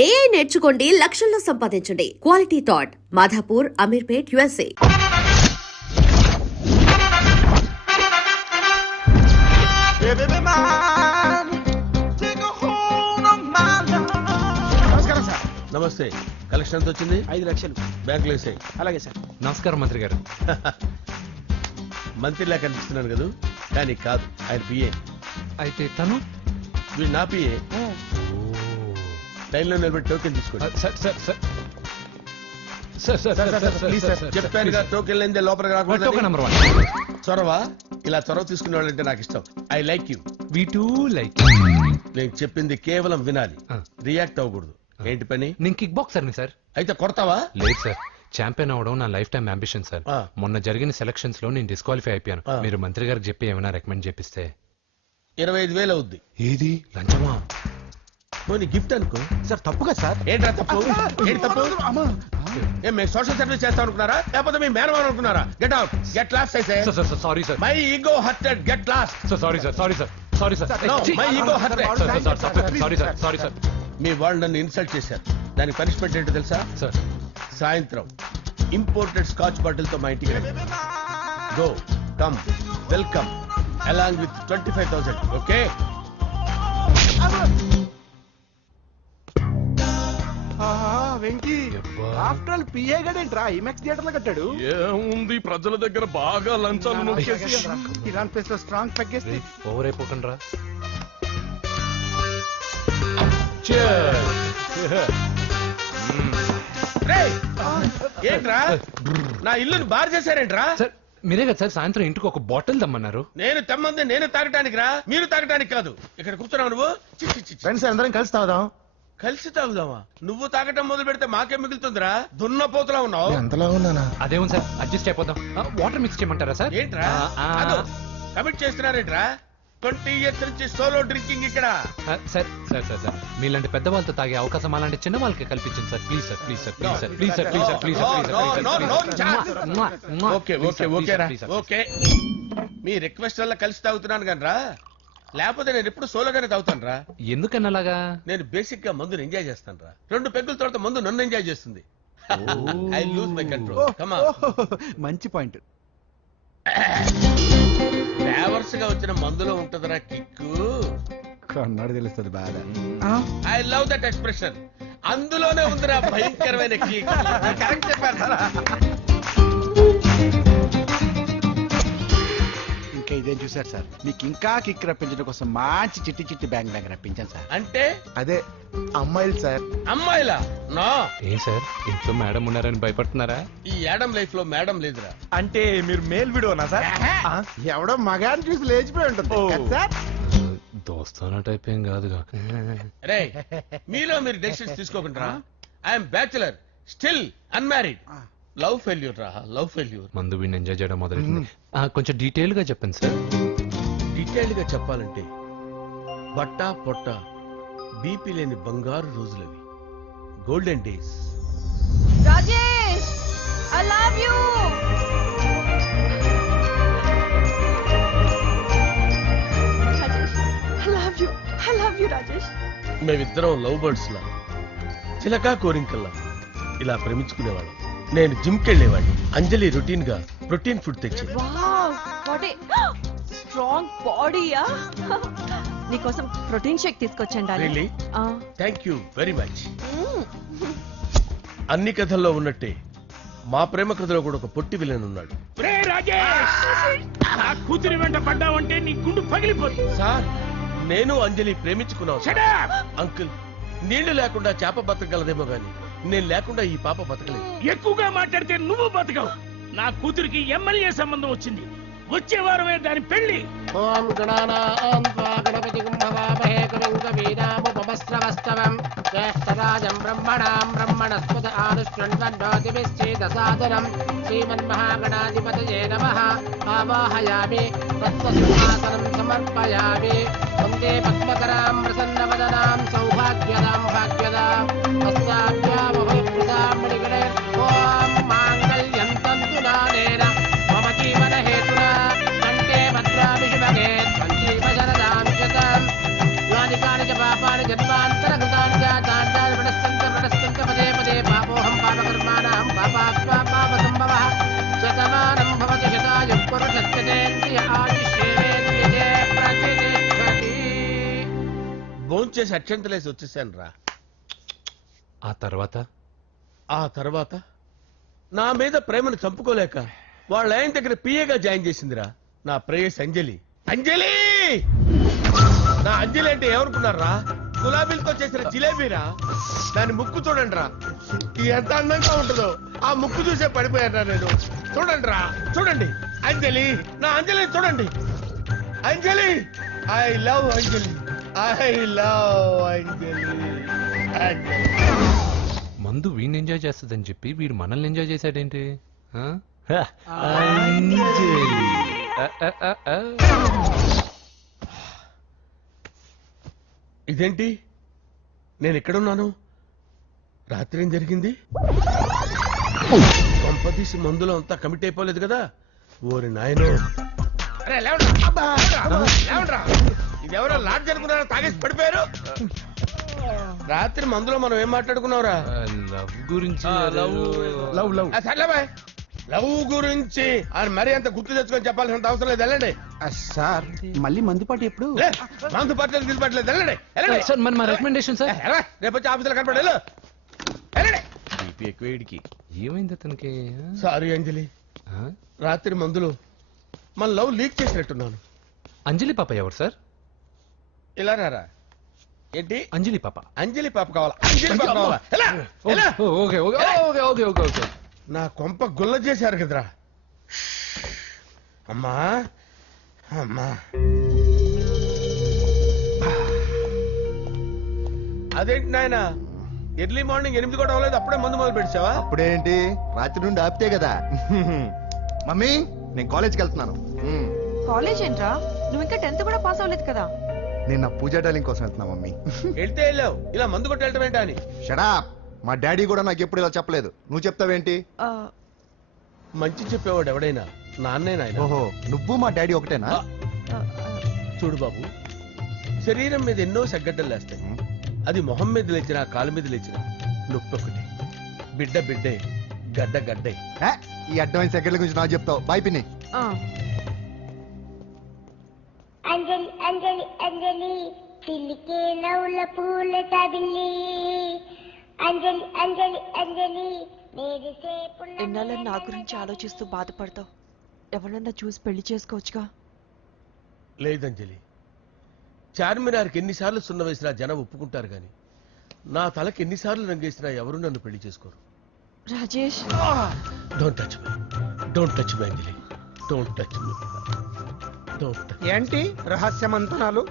AI నేర్చుకోండి, లక్షల్లో సంపాదించండి. Quality thought Madhapur, Ameerpet, USA. నమస్తే. కలెక్షన్ ఎంత వచ్చింది? 5 లక్షలు బ్యాంకులో వేసాయి. అలాగే సార్. నమస్కారం మంత్రి గారు. మంత్రిలా కనిపిస్తున్నాను కదా, కానీ కాదు, ఆయన పిఏ. అయితే తను వీడు నా పిఏ. లైన్లో నిలబెట్టి టోకెన్ తీసుకోండి. చెప్పానుగా, టోకెన్ లేనిదే లోపలికి రాకూడదు. Token number 1. చొరవ. ఇలా చొరవ తీసుకునే వాళ్ళంటే నాకు ఇష్టం. I like you. We two like. నేను చెప్పింది కేవలం వినాలి, రియాక్ట్ అవ్వకూడదు. ఏంటి పని? నేను కిక్ బాక్సర్ని సార్. అయితే కొడతావా? లేదు సార్, ఛాంపియన్ అవడం నా లైఫ్ టైం అంబిషన్ సార్. ఆ. మొన్న జరిగిన సెలక్షన్స్ లో నేను డిస్క్వాలిఫై అయిపోయాను. ఆ. మీరు మంత్రి గారికి చెప్పి ఏమైనా రికమెండ్ చేపిస్తే. 25,000 అవుద్ది. ఏది లంచమా? పోనీ గిఫ్ట్ అనుకో. సార్ తప్పుగా సార్. ఏంట్రా తప్పు? ఏంటి తప్పు? ఏం మేము సోషల్ సర్వీస్ చేస్తాం అనుకున్నారా, లేకపోతే మీ మేనమాన్ అనుకున్నారా? Get out, get lost. అయితే sorry sir. My ego hurted, get lost. Sorry sir, sorry sir, sorry sir. No, my ego hurt. Sorry sir, sorry sir. మీ వాళ్ళు నన్ను ఇన్సల్ట్ చేశారు. దానికి పనిష్మెంట్ ఏంటో తెలుసా? సార్ సాయంత్రం ఇంపోర్టెడ్ స్కాచ్ బాటిల్ తో మా ఇంటికి రండి. Go, come, welcome along with 25,000. Okay? Venky యబ్బా. ఆఫ్టర్ ఆల్ పిఏ గడేంట్రా ఇమెక్స్ థియేటర్ లో కట్టాడు. ఏముంది, ప్రజల దగ్గర బాగా లంచాలు నొక్కేసి ఇరాన్ ప్లేస్ లో స్ట్రాంగ్ తగ్గేస్తే ఓవర్ అయిపోకండి రా. రేయ్, ఏంట్రా నా ఇల్లుని బార్ చేశారేంట్రా? సార్ మీరే కదా సార్ సాయంత్రం ఇంటికి ఒక బాటిల్ దమ్మన్నారు. నేను తెమ్మంది నేను తాగటానికి రా, మీరు తాగటానికి కాదు. ఇక్కడ కూర్చున్నావు నువ్వు. చి, చి, చి, చి. ఫ్రెండ్స్ అందరం కలిసి తాగుదాం. కలిసి తాగుదామా? నువ్వు తాగటం మొదలు పెడితే మాకేం మిగులుతుందిరా? దున్నపోతులా ఉన్నావు. ఎంతలా ఉన్నానా? అదేమో సార్, అడ్జస్ట్ అయిపోదాం. వాటర్ మిక్స్ చేయమంటారా సార్? ఏంట్రా కమిట్ చేస్తున్నారేంట్రా? 20 years నుంచి సోలో డ్రింకింగ్ ఇక్కడ. సార్ సార్ సార్ సార్ మీలాంటి పెద్ద వాళ్ళతో తాగే అవకాశం అలాంటి చిన్న వాళ్ళకి కల్పించండి sir. Please sir, please sir, please sir, please sir, please sir, please sir. Okay okay okay రా, ఓకే. మీ రిక్వెస్ట్ వల్ల కలిసి తాగుతున్నాను కానీ రా, లేకపోతే నేను ఎప్పుడు సోలోగానే తాగుతాను రా. ఎందుకన్నా అలాగా? నేను బేసిక్ గా మందుని ఎంజాయ్ చేస్తాను రా. 2 పెగ్గుల తర్వాత మందు నన్ను ఎంజాయ్ చేస్తుంది. I lose my control. Come on. మంచి పాయింట్. ఫ్లేవర్స్ గా వచ్చిన మందులో ఉంటదిరా కిక్కు. కన్నాడు తెలుస్తుంది బాగా. I love that expression. అందులోనే ఉందిరా భయంకరమైన కిక్. కరెక్ట్ చెప్పారా? ఇంకా ఇదేం చూసారు సార్, మీకు ఇంకా కిక్ రప్పించడం కోసం మంచి చిట్టి చిట్టి బ్యాంగ్ రప్పించాను సార్. అంటే అదే అమ్మాయిలు సార్. అమ్మాయిలా? నా ఏం సార్ ఇంట్లో మేడం ఉన్నారని భయపడుతున్నారా? ఈ యాడమ్ లైఫ్ లో మేడం లేదురా. అంటే మీరు మేల్ విడోనా సార్? ఎవడో మగాన్ని చూసి లేచిపోయి ఉంటుంది కదా సార్. దోస్తానా టైప్ ఏం కాదుగా. రే, మీలో మీరు డెసిషన్స్ తీసుకోకుండా. I'm bachelor, still unmarried. Love failure రా, లవ్ ఫెయిల్యూర్. మందు వీడిని ఎంజాయ్ చేయడం మొదలైంది. కొంచెం డీటెయిల్ గా చెప్పండి సార్. డీటెయిల్డ్ గా చెప్పాలంటే బట్టా పొట్ట బీపీ లేని బంగారు రోజులవి, golden days. Rajesh, I love you. Rajesh, I love you. I love you, Rajesh. మేమిద్దరం లవ్ బర్డ్స్ లా, చిలకా కోరింకల్లా ఇలా ప్రేమించుకునేవాళ్ళం. నేను జిమ్ కెళ్ళేవాడిని. అంజలి రొటీన్ గా ప్రోటీన్ ఫుడ్ తెచ్చి. Wow, what a strong body, yeah. నీకోసం ప్రోటీన్ షేక్ తీసుకొచ్చండి. Really? Thank you very much. అన్ని కథల్లో ఉన్నట్టే మా ప్రేమ కథలో కూడా ఒక పొట్టి విలన్ ఉన్నాడు. కూతురి వెంట పడ్డావంటే నీ గుండు పగిలిపోతుంది. సార్, నేను అంజలి ప్రేమించుకున్నాను. అంకుల్, నీళ్లు లేకుండా చేప బతకగలదేమో గాని నేను లేకుండా ఈ పాప బతకలేదు. ఎక్కువగా మాట్లాడితే నువ్వు బతకవు. నా కూతురికి ఎమ్మెల్యే సంబంధం వచ్చింది. వచ్చే వారమే దాని పెళ్లి. ఓం గణానాం త్వా గణపతిం భవామహే కవిం కవీనాముపమస్రవస్తవం జ్యేష్ఠరాజం బ్రహ్మణాం బ్రహ్మణస్పద ఆనుష్ఠ్వన్నోతిభిశ్చేదసాదనం శ్రీమన్మహాగణాధిపతయే నమః. ఆవాహయామి తత్వసింహాసనం సమర్పయామి. వందే పద్మకరాం ప్రసన్నవదనాం సౌభాగ్యదాం భాగ్యదాం హస్తాభ్యామభయప్రదాం మణిగణే. ఓం మాంగళ్యం తంతు నానేన మమ జీవన హేతునా కంటే భద్రామి శుభగే సంజీవ శరదాం శతం. యాని కాని చ పాపాని జన్మాంతర కృతాని చ తాండాని చేసి అక్షంతలేసి వచ్చేసాను రా. ఆ తర్వాత ఆ తర్వాత నా మీద ప్రేమను చంపుకోలేక వాళ్ళ ఆయన దగ్గర పిఏగా జాయిన్ చేసిందిరా నా ప్రేయస్ అంజలి. అంజలి నా అంజలి అంటే ఏమనుకున్నారా? గులాబీలతో చేసిన జిలేబీరా. దాని ముక్కు చూడండి రా, ఎంత అందంగా ఉంటుందో. ఆ ముక్కు చూసే పడిపోయారా నేను. చూడండి రా, చూడండి అంజలి, నా అంజలి చూడండి. Anjali, I love Anjali, I love Anjali. Anjali మందు వీడిని ఎంజాయ్ చేస్తుందని చెప్పి వీడు మనల్ని ఎంజాయ్ చేశాడేంటి? ఆ? ఇదేంటి, నేను ఎక్కడున్నాను? రాత్రి ఏం జరిగింది? కొంపదీసి మందులో అంతా కమిట్ అయిపోలేదు కదా? ఓరి నాయనో, ఇదెవరో లాడ్జ్ అనుకున్నారా? తాగేసి పడిపోయారు. రాత్రి మందులో మనం ఏం మాట్లాడుకున్నావురా? లవ్ గురించి సర్లేబాయ్, లవ్ గురించి అని మరీ అంత గుర్తు తెచ్చుకొని చెప్పాల్సినంత అవసరం లేదు. వెళ్ళండి. సార్ మళ్ళీ మందుపాటి ఎప్పుడు? లే, మందు పట్టలేదు గిల్పట్లేదు. వెళ్ళండి వెళ్ళండి. సార్ మన రికమెండేషన్ సార్. రేపు వచ్చి ఆఫీసులో కనపడి వెళ్ళు. వెళ్ళండి. ఎక్కువేడికి ఏమైంది అతనికి? సారీ అంజలి, ఆ? రాత్రి మందులో మన లవ్ లీక్ చేసినట్టున్నాను. అంజలి పాప ఎవరు సార్? ఇలా రారా. ఏంటి అంజలి పాప. అంజలి పాప కావాలా? అంజలి పాప కావాలా? ఎలా? ఎలా? Okay okay okay okay okay okay. నా కొంప గుల్ల చేశారు కదరా. అమ్మా అమ్మా, అదేంటి నాయన, ఎర్లీ మార్నింగ్ 8 కూడా అవ్వలేదు, అప్పుడే మందు మొదలు పెడిచావా? అప్పుడేంటి, రాత్రి నుండి ఆపితే కదా. మమ్మీ, నేను కాలేజ్కి వెళ్తున్నాను. కాలేజ్ ఏంట్రా, నువ్వు ఇంకా 10th కూడా పాస్ అవ్వలేదు కదా. నేను నా పూజా డాలింగ్ కోసం వెళ్తున్నా మమ్మీ. వెళ్తే వెళ్ళావు, ఇలా మందు కొట్టి వెళ్ళటం ఏంటా అని. షడాప్, మా డాడీ కూడా నాకు ఎప్పుడు ఇలా చెప్పలేదు. నువ్వు చెప్తావేంటి? ఆ, మంచి చెప్పేవాడు ఎవడైనా నాన్నే నాయన. ఓహో, నువ్వు మా డాడీ ఒకటేనా? ఆ, ఆ. చూడు బాబు, శరీరం మీద ఎన్నో సగ్గడ్డలు లేస్తాయి. అది మొహం మీద లేచినా కాలు మీద లేచినా నొప్పి ఒకటి. బిడ్డ బిడ్డే, గడ్డ గడ్డే. హే, ఈ అడ్వాన్స్ సెకండ్ల గురించి నాకు చెప్తావు. బాయ్ పిన్ని. ఆ. అంజలి అంజలి అంజలి పిల్లికే నవ్వుల పూల తబిల్లి అంజలి అంజలి అంజలి ఎన్నాళ్ళ నా గురించి ఆలోచిస్తూ బాధపడతావు. ఎవరన్నా చూసి పెళ్లి చేసుకోవచ్చుగా. లేదంజలి, చార్మినార్కి ఎన్నిసార్లు సున్న వేసినా జనం ఒప్పుకుంటారు గాని నా తలకి ఎన్నిసార్లు రంగేసినా ఎవరు నన్ను పెళ్లి చేసుకోరు. Rajesh, don't touch me, don't touch me Anjali, don't touch me, don't touch. ఏంటి రహస్య మంతనాలు?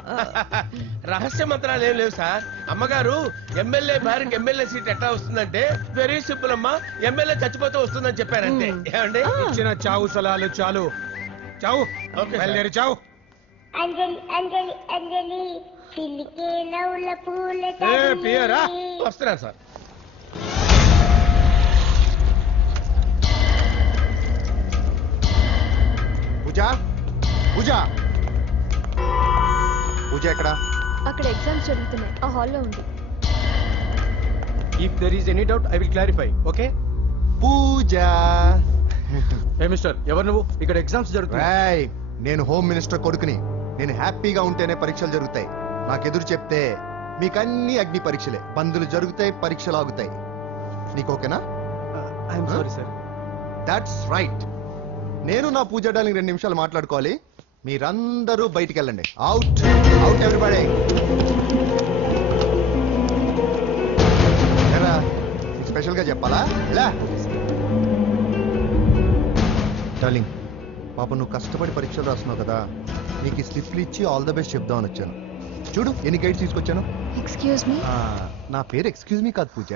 రహస్య మంత్రాలు ఏం లేవు సార్. అమ్మగారు ఎమ్మెల్యే భార్యకి ఎమ్మెల్యే సీట్ ఎట్లా వస్తుందంటే వెరీ సింపుల్ అమ్మా, ఎమ్మెల్యే చచ్చిపోతే వస్తుందని చెప్పారంటే. ఏమండి? ఇచ్చిన చావు సలాలు చాలు. చావు, ఓకే సార్. బయలుదేరి చావు. అంజలి అంజలి అంజలి పిల్లికే నవ్వుల పూల ప్రియరా. తబిల్లి వస్తున్నాను సార్. పూజ, పూజ, పూజ ఎక్కడ? అక్కడ ఎగ్జామ్స్ జరుగుతున్నాయి, ఆ హాల్లో ఉంది. If there is any doubt I will clarify. Okay Pooja. Hey mister, ఎవరు నువ్వు? ఇక్కడ ఎగ్జామ్స్ జరుగుతున్నాయి. రాయ్, నేను హోమ్ మినిస్టర్ కొడుకుని. నేను హ్యాపీగా ఉంటేనే పరీక్షలు జరుగుతాయి. నాకెదురు చెప్తే మీకన్నీ అగ్ని పరీక్షలే. బందులు జరుగుతాయి, పరీక్షలు ఆగుతాయి. నీకు ఓకేనా? I'm sorry sir. That's right. నేను నా పూజ డార్లింగ్ 2 నిమిషాలు మాట్లాడుకోవాలి. మీరందరూ బయటికి వెళ్ళండి. Out out everybody. ఎరా, స్పెషల్ గా చెప్పాలా? ఎలా డార్లింగ్, పాప నువ్వు కష్టపడి పరీక్షలు రాస్తున్నావు కదా, నీకు ఈ స్లిప్లు ఇచ్చి ఆల్ ద బెస్ట్ చెప్దామని వచ్చాను. చూడు ఎన్ని గైడ్స్ తీసుకొచ్చాను. Excuse me. నా పేరు ఎక్స్క్యూజ్ మీ కాదు పూజ,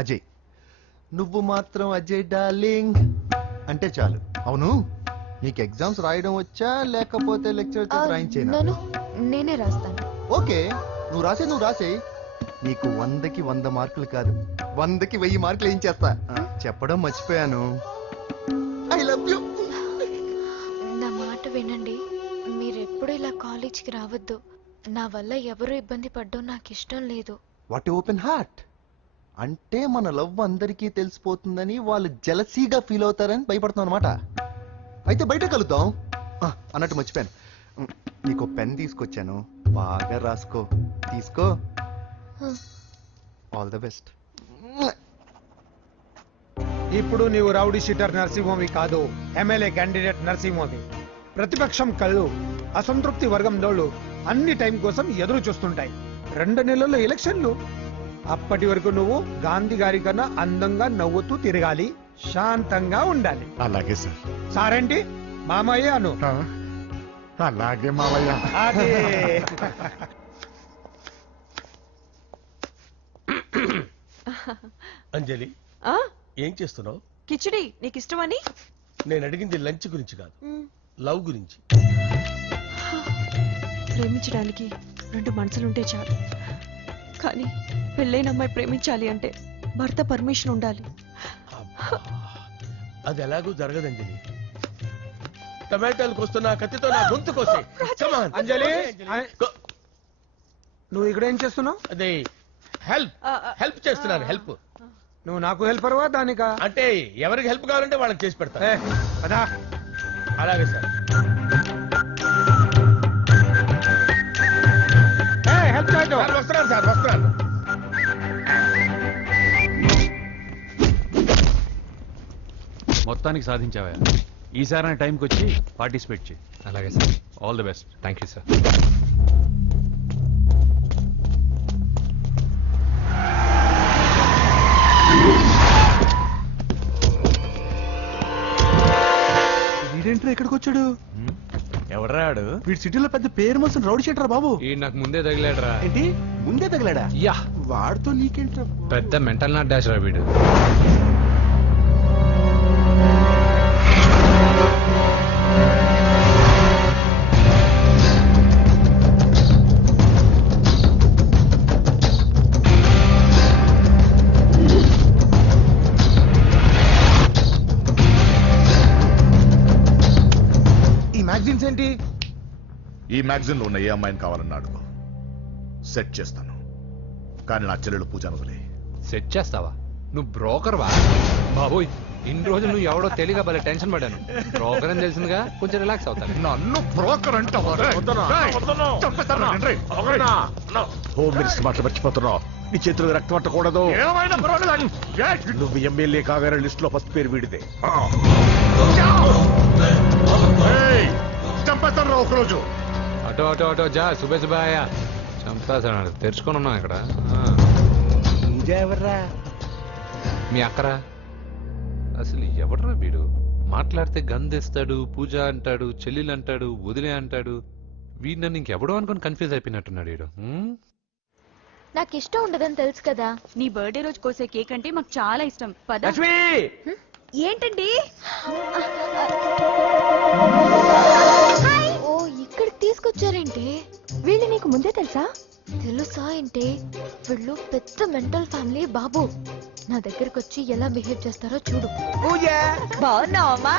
అజయ్. నువ్వు మాత్రం అజయ్ డార్లింగ్ అంటే చాలు. అవును, నీకు ఎగ్జామ్స్ రాయడం వచ్చా లేకపోతే లెక్చర్ రాయించేనా? నన్ను నేనే రాస్తాను. ఓకే, నువ్వు రాసే. నీకు 100కి 100 మార్కులు కాదు, 100కి 1000 మార్కులు ఏం చేస్తా. చెప్పడం మర్చిపోయాను, ఐ లవ్ యూ. నా మాట వినండి, మీరెప్పుడు ఇలా కాలేజ్కి రావద్దు. నా వల్ల ఎవరు ఇబ్బంది పడ్డం నాకు ఇష్టం లేదు. What open heart. అంటే మన లవ్ అందరికీ తెలిసిపోతుందని వాళ్ళు జలసీగా ఫీల్ అవుతారని భయపడుతున్నాం అనమాట. అయితే బయట కలుద్దాం. అన్నట్టు మర్చిపోయాను, నీకు పెన్ తీసుకొచ్చాను. బాగా రాసుకో. తీసుకో. All the best. ఇప్పుడు నీవు రౌడీ షీటర్ నరసింహవి కాదు, ఎమ్మెల్యే క్యాండిడేట్ నరసింహవి. ప్రతిపక్షం కళ్ళు అసంతృప్తి వర్గంలోళ్ళు అన్ని టైం కోసం ఎదురు చూస్తుంటాయి. 2 నెలల్లో ఎలక్షన్లు. అప్పటి వరకు నువ్వు గాంధీ గారి కన్నా అందంగా నవ్వుతూ తిరగాలి, శాంతంగా ఉండాలి. అలాగే సార్. సారేంటి మామయ్య అను. అలాగే మావయ్య. అదే. అంజలి, ఆ ఏం చేస్తున్నావు? కిచిడి నీకు ఇష్టమని. నేను అడిగింది లంచ్ గురించి కాదు, లవ్ గురించి. ప్రేమించడానికి 2 మనసులుంటే చాలు, కానీ పెళ్ళైన అమ్మాయి ప్రేమించాలి అంటే భర్త పర్మిషన్ ఉండాలి. అది ఎలాగూ జరగదు అంజలి. టమాటాలకు వస్తున్న కత్తితో నా గొంతు కోసే. అంజలి, నువ్వు ఇక్కడ ఏం చేస్తున్నావు? అదే హెల్ప్ చేస్తున్నాను. హెల్ప్. నువ్వు నాకు హెల్పర్వా దానికా? అంటే ఎవరికి హెల్ప్ కావాలంటే వాళ్ళకి చేసి పెడతా. పదా. అలాగే సార్. హెల్ప్ చేయడం. వస్తున్నాను సార్, వస్తున్నాను. మొత్తానికి సాధించావా? ఈసారి టైంకి వచ్చి పార్టిసిపేట్ చేయి. అలాగే sir. All the best. Thank you sir. వీడేంట్రా ఎక్కడికి వచ్చాడు? ఎవడరాడు? వీడి సిటీలో పెద్ద పేరు మోసిన రౌడీ షీటర్ బాబు. ఈ నాకు ముందే తగిలాడరా. ఏంటి ముందే తగిలాడా? యా, వాడితో నీకేంట్రా? పెద్ద మెంటల్ నాట్ డాష్ రా వీడు. మ్యాగజైన్స్ ఏంటి? ఈ మ్యాగజైన్ లో ఉన్న ఏ అమ్మాయిని కావాలన్నాడు సెట్ చేస్తాను, కానీ నా చెల్లెలు పూజను వదిలే. సెట్ చేస్తావా? నువ్వు బ్రోకర్ వా? బాబోయ్, ఇన్ని రోజులు నువ్వు ఎవడో తెలియక భలే టెన్షన్ పడ్డాను. బ్రోకర్ అని తెలిసిందిగా కొంచెం రిలాక్స్ అవుతాను. నన్ను బ్రోకర్ అంటావా? హోమ్ మినిస్టర్ మాటలు మర్చిపోతున్నావు. నీ చేతులకు రక్తం పట్టకూడదు. నువ్వు ఎమ్మెల్యే కాగానే లిస్ట్ లో ఫస్ట్ పేరు వీడితే. చంపేస్తాను ఒకరోజు. అటో అటో అటో జా. సుబే సుబాయా చంపేస్తాడు. తెరుచుకొని ఉన్నాం ఇక్కడ. ఎవర్రా? మీ అక్కరా? అసలు ఎవడరా వీడు? మాట్లాడితే గంధేస్తాడు, పూజ అంటాడు, చెల్లెలు అంటాడు, వదిలే అంటాడు. వీడు నన్ను ఇంకెవడో అనుకుని కన్ఫ్యూజ్ అయిపోయినట్టున్నాడు వీడు. నాకు ఇష్టం ఉండదని తెలుసు కదా. నీ బర్త్డే రోజు కోసే కేక్ అంటే మాకు చాలా ఇష్టం. పద. ఏంటండి? ఓ, ఇక్కడికి తీసుకొచ్చారేంటి? వీళ్ళు నీకు ముందే తెలుసా? తెలుసా ఏంటి? వీళ్ళు పెద్ద మెంటల్ ఫ్యామిలీ బాబు. నా దగ్గరకు వచ్చి ఎలా బిహేవ్ చేస్తారో చూడు. బాగున్నావమ్మా?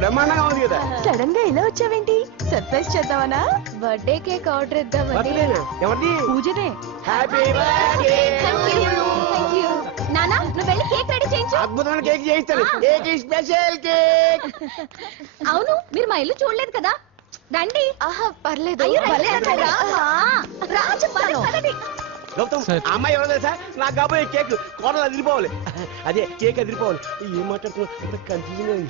బ్రహ్మాండంగా ఉంది కదా. సడన్ గా ఇలా వచ్చావేంటి? సర్ప్రైజ్ చేద్దామనా? బర్త్డే కేక్ ఆర్డర్ ఇద్దామని. ఎవరిది? పూజనే. Happy birthday. Thank you. నానా, నువ్వు వెళ్ళి కేక్ రెడీ చేయించు. అద్భుతమైన కేక్ చేయిస్తాను. Cake special cake. అవును, మీరు మా ఇల్లు చూడలేదు కదా. రండి. ఆహా, పర్లేదు. గౌతమ్, ఆ అమ్మాయి ఎవరో తెలుసా? నాకు కాబోయే కేక్ కోడలు అదిరిపోవాలి. అదే కేక్ అదిరిపోవాలి. ఏం మాట్లాడుతున్నా కన్ఫ్యూజన్.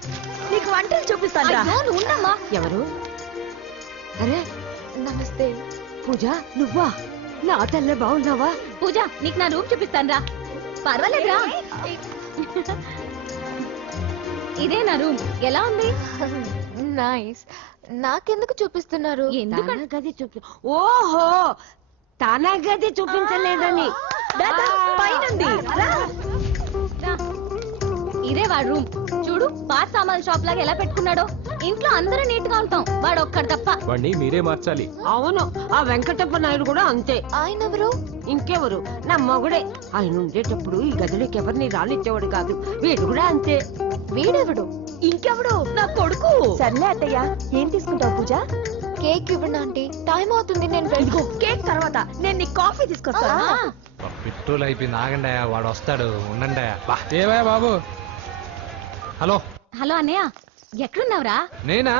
నీకు వంటలు చూపిస్తాను. ఉండమ్మా. ఎవరు? అరే, నమస్తే. పూజ, నువ్వా? నా తల్లే బాగున్నావా? పూజ, నీకు నా రూమ్ చూపిస్తాను రా. పర్వాలేదురా. ఇదే నా రూమ్. ఎలా ఉంది? నైస్. నాకెందుకు చూపిస్తున్నారు? గది చూపి. ఓహో, తన గది చూపించలేదని. పైనుంది. ఇదే వాడు రూమ్. చూడు, పాత సామాన్ షాప్ లాగా ఎలా పెట్టుకున్నాడో. ఇంట్లో అందరూ నీట్ గా ఉంటాం, వాడు ఒక్కడు తప్ప. వాడిని మీరే మార్చాలి. అవును, ఆ వెంకటప్ప నాయుడు కూడా అంతే. ఆయన ఎవరు? ఇంకెవరు? నా మొగుడే. ఆయన ఉండేటప్పుడు ఈ గదిలోకి ఎవరిని రానిచ్చేవాడు కాదు. వీడు కూడా అంతే. వీడెవడు? ఇంకెవడు? నా కొడుకు. సర్లే అత్తయ్య, ఏం తీసుకుంటావు పూజ? కేక్ ఇవ్వండి ఆంటీ, టైం అవుతుంది. నేను వెళ్ళి కేక్ తర్వాత నేను నీ కాఫీ తీసుకొస్తాను. పెట్రోల్ అయిపోయింది. ఆగండి, వాడు వస్తాడు. ఉండండి. ఏవా బాబు. హలో హలో అన్నయ్య, ఎక్కడున్నావురా? నేనా?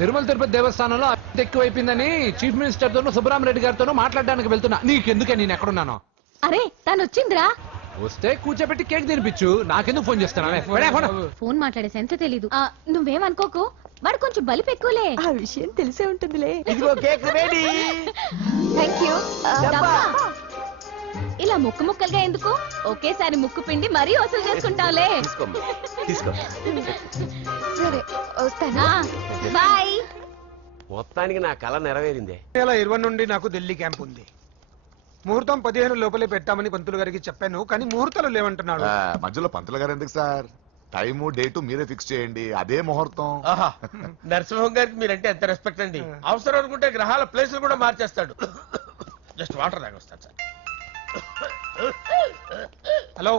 తిరుమల తిరుపతి దేవస్థానంలో అతి ఎక్కువైపోయిందని చీఫ్ మినిస్టర్ తోనూ సుబ్బరామరెడ్డి గారితోనూ మాట్లాడడానికి వెళ్తున్నా. నీకెందుకే నేను ఎక్కడున్నాను? అరే తను వచ్చిందిరా. వస్తే కూర్చోబెట్టి కేక్ తినిపించు. నాకెందుకు ఫోన్ చేస్తానా? ఫోన్ మాట్లాడే సెన్స్ తెలీదు. నువ్వేమనుకోకు, వాడు కొంచెం బలిపు ఎక్కువలే. ఆ విషయం తెలిసే ఉంటుందిలే. ఇదిగో కేక్ రెడీ. Thank you. ఇలా ముక్కు ముక్కలుగా ఎందుకు, ఒకేసారి ముక్కు పిండి మరీ వసూలు చేసుకుంటావులే. తీసుకో. సరే వస్తానా, బాయ్. మొత్తానికి నా కళ నెరవేరిందే. నెల 20 నుండి నాకు ఢిల్లీ క్యాంప్ ఉంది. ముహూర్తం 15 లోపలే పెట్టామని పంతులు గారికి చెప్పాను, కానీ ముహూర్తాలు లేవంటున్నాడు. మధ్యలో పంతులు గారు ఎందుకు సార్? టైము డేటు మీరే ఫిక్స్ చేయండి, అదే ముహూర్తం. నరసింహం గారికి మీరంటే ఎంత రెస్పెక్ట్ అండి. అవసరం అనుకుంటే గ్రహాల ప్లేసులు కూడా మార్చేస్తాడు. జస్ట్ వాటర్ తాగొస్తాను సార్. హలో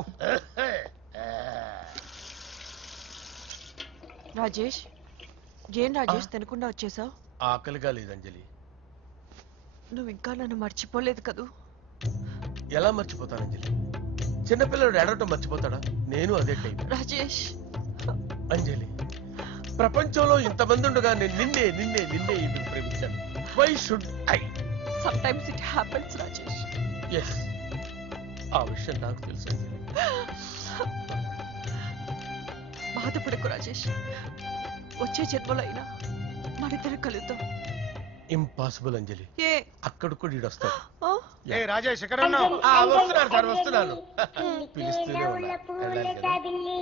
రాజేష్, ఏం రాజేష్ తినకుండా వచ్చేసావు? ఆకలిగా లేదు అంజలి. నువ్వు ఇంకా నన్ను మర్చిపోలేదు కదూ? ఎలా మర్చిపోతాను అంజలి? చిన్నపిల్లడు ఏడవటం మర్చిపోతాడా? నేను అదే టైప్. రాజేష్ అంజలి, ప్రపంచంలో ఇంతమంది ఉండగా నేను నిన్నే నిన్నే నిన్నే ఎందుకు ప్రేమించాను? Why should I? Sometimes it happens Rajesh. Yes, ఆ విషయం నాకు తెలుసు అంజలి. బాధపడకు రాజేష్, వచ్చే జన్మలో అయినా మనిద్దరం కలుద్దాం. ఇంపాసిబుల్ అంజలి. ఏ అక్కడ కూడా ఈడొస్తాడు. ఏ రాజేష్ ఎక్కడ ఉన్నావు? వస్తున్నాను సార్, వస్తున్నాను. చిలికే పిలుస్తూనే నవ్వుల ఉన్నా. పూల వెళ్ళాలి కదా. జాబిల్లి.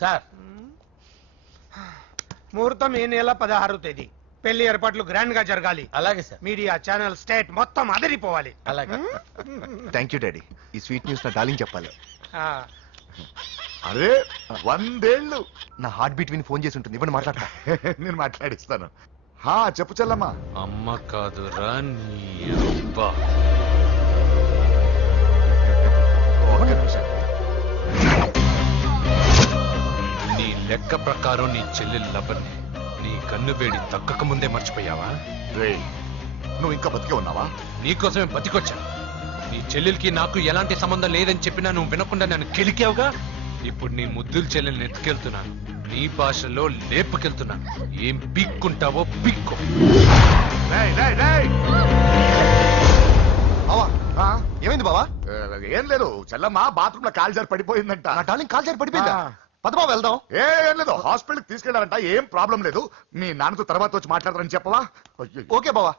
సార్, ముహూర్తం ఈ నెల 16వ తేదీ. పెళ్లి ఏర్పాట్లు గ్రాండ్ గా జరగాలి. అలాగే సార్. మీడియా ఛానల్ స్టేట్ మొత్తం అదిరిపోవాలి. అలాగే. Thank you daddy. ఈ స్వీట్ న్యూస్ నా డార్లింగ్ చెప్పాలి. అరే 100 ఏళ్ళు. నా హార్ట్ బీట్ విని ఫోన్ చేసి ఉంటుంది. ఇవ్వండి మాట్లాడతా. నేను మాట్లాడిస్తాను. చెప్పు చెల్లమ్మా. అమ్మ కాదురా నీ అబ్బా. ఒక్క నిమిషం. నీ లెక్క ప్రకారం నీ చెల్లెలు లబ్బని నీ కన్ను వేడి తగ్గక ముందే మర్చిపోయావా? రేయ్, నువ్వు ఇంకా బతికే ఉన్నావా? నీకోసమే బతికొచ్చాను. నీ చెల్లెలకి నాకు ఎలాంటి సంబంధం లేదని చెప్పినా నువ్వు వినకుండా నన్ను కెలికావుగా. ఇప్పుడు నీ ముద్దుల చెల్లెల్ని ఎత్తుకెళ్తున్నాను, నీ భాషలో లేపుకెళ్తున్నాను. ఏం పిక్కుంటావో పిక్కు. బావా, ఏమైంది బావా? ఏం లేదు, చెల్లమ్మ బాత్రూమ్ లో కాలు జారి పడిపోయిందంట. నా డార్లింగ్ కాల్ జారి పడిపోయిందా? పద బావ వెళ్దాం. ఏం లేదు, హాస్పిటల్కి తీసుకెళ్లారంట. ఏం ప్రాబ్లం లేదు. మీ నాన్నతో తర్వాత వచ్చి మాట్లాడతారని చెప్పవా? ఓకే బావా.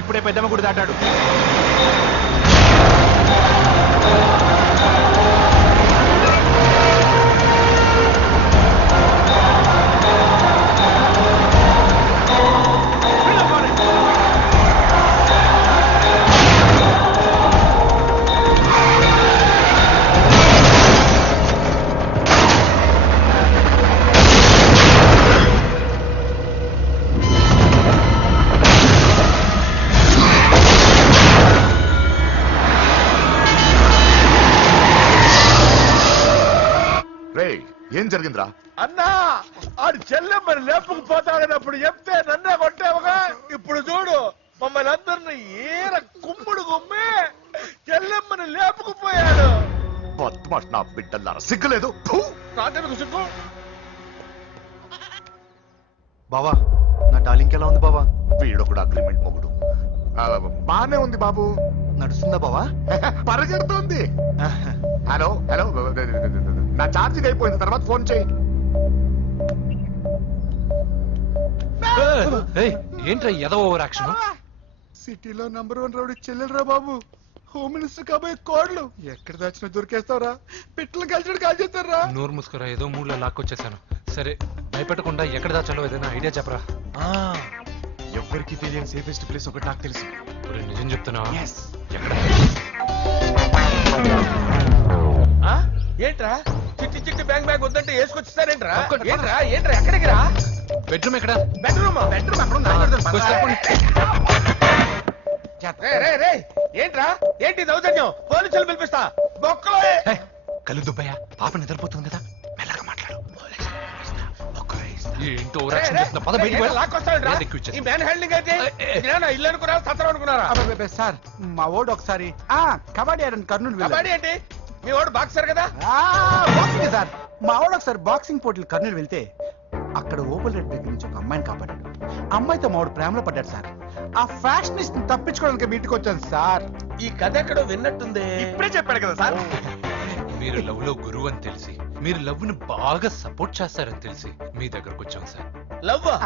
ఇప్పుడే పెద్దమ్మ గుడి దాటాడు. ఏం జరిగిందిరా? అన్నా, ఆడు చెల్లెమ్మని లేపుకుపోతాడన్నప్పుడు చెప్తే నన్నే కొట్టావుగా. ఇప్పుడు చూడు, మమ్మల్ని అందరినీ ఏర కుమ్ముడు స్మార్ట్ నా బిడ్డల్లారా సిగ్గులేదు ఫు! నాకెందుకు సిగ్గు? బావా నా డార్లింగ్ ఎలా ఉంది బావా? వీడు కూడా అగ్రిమెంట్ మొగుడు బానే ఉంది బాబు. నడుస్తుందా బావా? పరిగెడుతుంది. హలో హలో నా ఛార్జింగ్ అయిపోయిన తర్వాత ఫోన్ చేయి. ఏంట్రా ఏదో ఓవర్ యాక్షన్? సిటీలో నంబర్ 1 రౌడీ చెల్లెలరా బాబు. హోమ్ మినిస్టర్ కాబోయే కోడలు ఎక్కడ దాచిన దొరికేస్తావురా? పిట్టలు కలిసి కాల్ చేస్తారా? నోరు మూసుకురా, ఏదో మూడ్లో లాక్కొచ్చేసాను. సరే భయపెట్టకుండా ఎక్కడ దాచాలో ఏదైనా ఐడియా చెప్పరా. ఎవరికి తెలియని సేఫెస్ట్ ప్లేస్ ఒకటి నాకు తెలుసు. ఒరేయ్, నిజం చెప్తున్నా? ఎక్కడ? ఏంట్రా చిట్టి చిట్టి బ్యాంక్ బ్యాగ్ వద్దంటే వేసుకొచ్చిస్తారేంట్రా? ఏంట్రా ఏంట్రా ఎక్కడికి రా? బెడ్రూమ్ ఎక్కడ? బెడ్రూమ్ ఏంట్రా ఏంటి దౌర్జన్యం? పోలీసులు పిలిపిస్తా. బొక్కలో కళ్ళు దుబ్బయ్యా, పాప నిద్రపోతుంది కదా, మెల్లగా మాట్లాడు. ఏంటో ఓవర్ యాక్షన్ చేస్తున్నా. పద బయటికి వెళ్ళు. ఈ మ్యాన్ హ్యాండింగ్ అయితే ఇల్లు అనుకున్నారా సత్రం అనుకున్నారా? సార్ మా ఓడు ఒకసారి కబడ్డీ ఆడని కర్నూలు కబడ్డీ ఏంటి? మీ వాడు బాక్సర్ కదా? Boxing sir. మా వాడు ఒకసారి బాక్సింగ్ పోటీలు కర్నూలు వెళ్తే అక్కడ ఓపెన్ రెడ్ దగ్గర నుంచి ఒక అమ్మాయిని కాపాడాడు. అమ్మాయితో మా వాడు ప్రేమలో పడ్డాడు సార్. ఆ ఫ్యాషనిస్ట్ తప్పించుకోవడానికి మీ ఇంటికి వచ్చాను సార్. ఈ కథ ఎక్కడో విన్నట్టుంది. ఇప్పుడే చెప్పాడు కదా సార్. మీరు లవ్ లో గురువు అని తెలిసి, మీరు లవ్ ను బాగా సపోర్ట్ చేస్తారని తెలిసి మీ దగ్గరకు వచ్చాం సార్. లవ్వా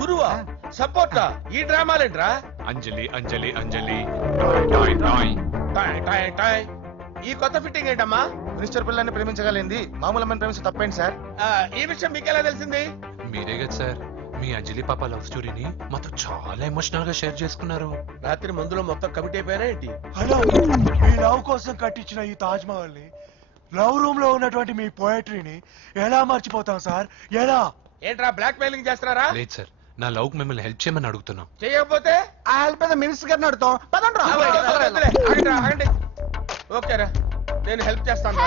గురువా సపోర్టా? ఈ డ్రామాలేంట్రా? అంజలి అంజలి అంజలి టాయ్ టాయ్ టాయ్ టాయ్ టాయ్. ఈ కొత్త ఫిట్టింగ్ ఏంటమ్మా? మినిస్టర్ పిల్లల్ని ప్రేమించగలిగింది మామూలు అమ్మని ప్రేమించి తప్పేంటి సార్? ఈ విషయం మీకెలా తెలిసింది? మీరే కదా సార్ మీ అంజలి పాప లవ్ స్టోరీని మాతో చాలా ఎమోషనల్ గా షేర్ చేసుకున్నారు. రాత్రి మందులో మొత్తం కమిట్ అయిపోయారా ఏంటి? హలో, మీ లవ్ కోసం కట్టించిన ఈ తాజ్ మహల్ ని, లవ్ రూమ్ లో ఉన్నటువంటి మీ పోయట్రీని ఎలా మర్చిపోతాం సార్? ఎలా? ఏంట్రా బ్లాక్ మెయిలింగ్ చేస్తున్నారా? లేదు సార్, నా లవ్ కు మిమ్మల్ని హెల్ప్ చేయమని అడుగుతున్నాం. చేయకపోతే ఆ హెల్ప్ అయితే మినిస్టర్ గారిని అడుగుతాం. పదండ్రా. ఆగండి. ఓకేరా, నేను హెల్ప్ చేస్తాను.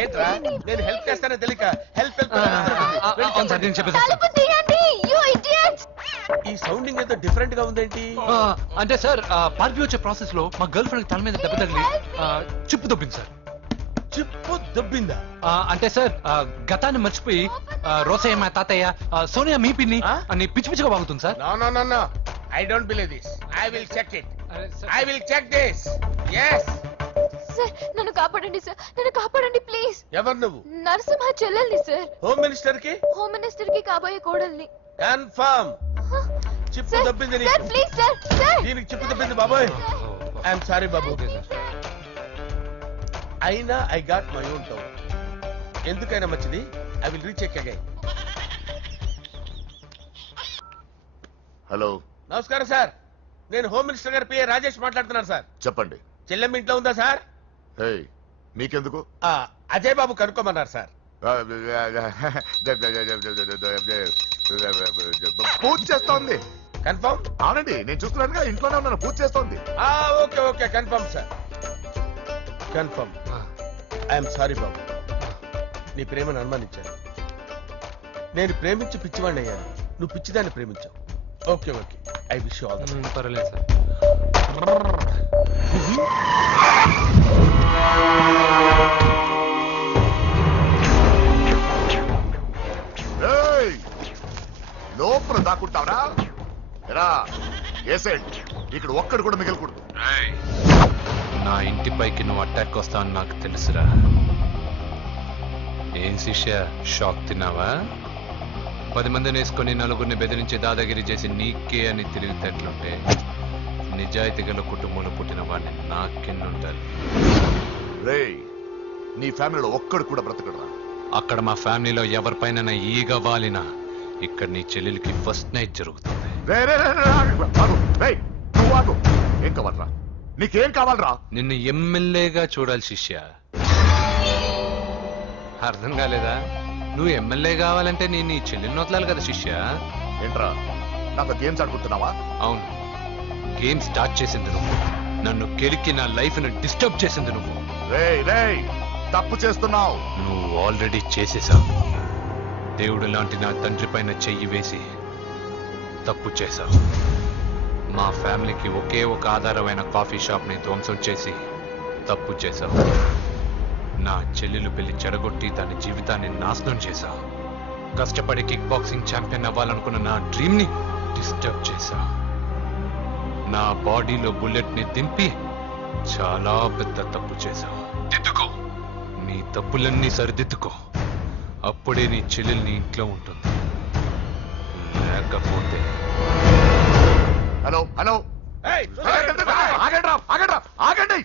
ఏంట్రా నేను హెల్ప్ చేస్తానో తెలియక హెల్ప్ ఈ సౌండింగ్ ఏదో డిఫరెంట్ గా ఉందేంటి? అంటే సార్ పార్టీ వచ్చే ప్రాసెస్ లో మా గర్ల్ ఫ్రెండ్ తల మీద దెబ్బ తగిలి చిప్పు దొబ్బింది సార్. చిప్పు దొబ్బిందా? అంటే సార్ గతాన్ని మర్చిపోయి రోసయ్య మా తాతయ్య, సోనియా మీ పిన్ని అని పిచ్చి పిచ్చిగా బాగుతుంది sir. No I don't believe this. I will check it. I will check this. yes sir నన్ను కాపాడండి సార్, నన్ను కాపాడండి ప్లీజ్. ఎవరు నువ్వు? నరసింహ చెల్లెల్ని సార్. హోమ్ మినిస్టర్ కి? హోమ్ మినిస్టర్ కి కాబోయే కోడల్ని. కన్ఫర్మ్ చిప్పు దొబ్బింది నీకు. Please sir. సార్ దీనికి చిప్పు దొబ్బింది బాబోయ్. ఐఎమ్ సారీ బాబు. అయినా I got my own town. ఎందుకైనా మంచిది. I will recheck again. Hello నమస్కారం సార్, నేను హోమ్ మినిస్టర్ గారి పిఏ రాజేష్ మాట్లాడుతున్నాను సార్. చెప్పండి. చెల్లెమ్మ ఇంట్లో ఉందా సార్? మీకెందుకు? అజయ్ బాబు కనుక్కోమన్నారు సార్. పూజ చేస్తోంది. కన్ఫర్మ్? అవునండి, నేను చూస్తున్నానుగా, ఇంట్లోనే ఉన్నాను. పూజ చేస్తోంది. Okay confirm sir. Confirm. I'm sorry బాబు, నీ ప్రేమను అనుమానించాను. నేను ప్రేమించి పిచ్చివాడిని అయ్యాను, నువ్వు పిచ్చిదాన్ని ప్రేమించావు. Okay I wish you all the best. పర్లేదు సార్. లోపల దాక్కుంటావరా? ఎరా ఏసేండి, ఇక్కడ ఒక్కడు కూడా మిగలకూడదు. నా ఇంటి పైకి నువ్వు అటాక్ వస్తావని నాకు తెలుసురా. ఏం శిష్య, షాక్ తిన్నావా? 10 మందిని వేసుకొని నలుగురిని బెదిరించి దాదాగిరి చేసి నీకే అని తిరిగితేట్లుంటే నిజాయితీ గల కుటుంబంలో పుట్టిన వాడిని నాకెన్నుంటారు. రేయ్, నీ ఫ్యామిలీలో ఒక్కడు కూడా బ్రతకడరా? అక్కడ మా ఫ్యామిలీలో ఎవరిపైన ఈగ వాలినా ఇక్కడ నీ చెల్లెలికి ఫస్ట్ నైట్ జరుగుతుంది. ఏం కావాలరా? నీకేం కావాలరా? నిన్ను ఎమ్మెల్యేగా చూడాలి శిష్య. అర్థం కాలేదా? నువ్వు ఎమ్మెల్యే కావాలంటే నేను నీ చెల్లెల్ని వదలాలి కదా శిష్య. ఏంట్రా నాతో గేమ్స్ ఆడుకుంటున్నావా? అవును, గేమ్ స్టార్ట్ చేసింది నువ్వు. నన్ను కెలికి నా లైఫ్ ను డిస్టర్బ్ చేసింది నువ్వు. రేయ్, తప్పు చేస్తున్నావు. నువ్వు ఆల్రెడీ చేసేసావు. దేవుడు లాంటి నా తండ్రి పైన చెయ్యి వేసి తప్పు చేశావు. మా ఫ్యామిలీకి ఒకే ఒక ఆధారమైన కాఫీ షాప్ ని ధ్వంసం చేసి తప్పు చేశావు. నా చెల్లెలు పెళ్లి చెడగొట్టి దాని జీవితాన్ని నాశనం చేశావు. కష్టపడి కిక్ బాక్సింగ్ ఛాంపియన్ అవ్వాలనుకున్న నా డ్రీమ్ ని డిస్టర్బ్ చేశావు. నా బాడీలో బుల్లెట్ ని దింపి చాలా పెద్ద తప్పు చేశావు. దిద్దుకో, నీ తప్పులన్నీ సరిదిద్దుకో. అప్పుడే నీ చెల్లెల్ని ఇంట్లో ఉంటుంది. లేకపోతే హలో హలో ఆగండి.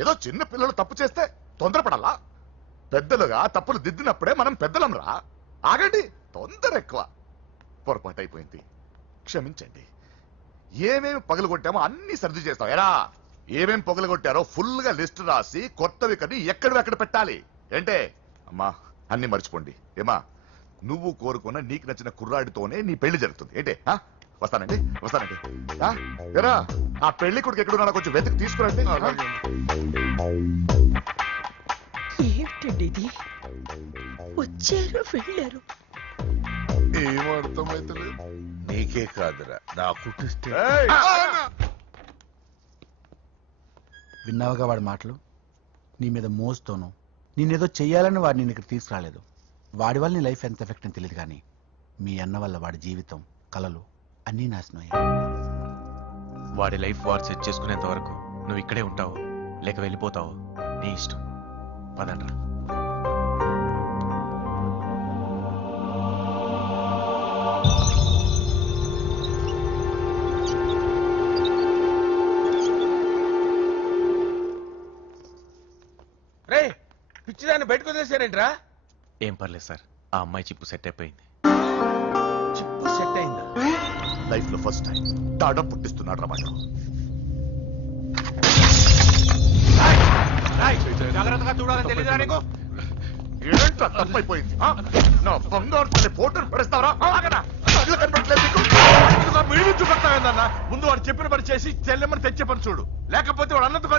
ఏదో చిన్న పిల్లలు తప్పు చేస్తే తొందరపడాలా? పెద్దలుగా తప్పులు దిద్దినప్పుడే మనం పెద్దలంరా. ఆగండి, తొందర ఎక్కువ. పొరపాటు అయిపోయింది, క్షమించండి. ఏమేమి పగలగొట్టామో అన్ని సర్ది చేస్తాం. ఎరా ఏమేమి పగలగొట్టారో ఫుల్ గా లిస్ట్ రాసి కొత్తవి కని ఎక్కడ పెట్టాలి. ఏంటే అమ్మా, అన్ని మర్చిపోండి. ఏమా, నువ్వు కోరుకున్న నీకు నచ్చిన కుర్రాడితోనే నీ పెళ్లి జరుగుతుంది. ఏంటే వస్తానండి. ఎరా ఆ పెళ్లి కొడుకు ఎక్కడున్నా కొంచెం వెతికి తీసుకురండి. ఏమిటండి ఇది? వచ్చారు వెళ్ళారు. ఏం అర్థమైతలేదు. నీకే కాదురా నా కుట్టిస్తే. విన్నావుగా వాడి మాటలు? నీ మీద మోస్తోను నేనేదో చెయ్యాలని వాడిని నేను ఇక్కడ తీసుకురాలేదు. వాడి వల్ల నీ లైఫ్ ఎంత ఎఫెక్ట్ అని తెలియదు, కానీ మీ అన్న వల్ల వాడి జీవితం, కలలు అన్నీ నాశనం అయ్యాయి. వాడి లైఫ్ వాడు సెట్ చేసుకునేంత వరకు నువ్వు ఇక్కడే ఉంటావు, లేక వెళ్ళిపోతావు, నీ ఇష్టం. పదండ్రా. రే పిచ్చిదాన్ని బయటకు వదిలేశారేంట్రా? ఏం పర్లేదు సార్, ఆ అమ్మాయి చిప్పు సెట్ అయిపోయింది. చిప్పు సెట్ అయిందా? లైఫ్ లో ఫస్ట్ టైం తాడ పుట్టిస్తున్నాడు రా వాడు. జాగ్రత్తగా చూడాలని తెలియదా నీకు? ఏంట్రా తప్పైపోయింది? నా బంగారు తల్లి ఫోటోలు పడేస్తావరా? ముందు వాడు చెప్పిన పని చేసి చెల్లెమ్మని తెచ్చే పని చూడు, లేకపోతే వాడు అన్నంత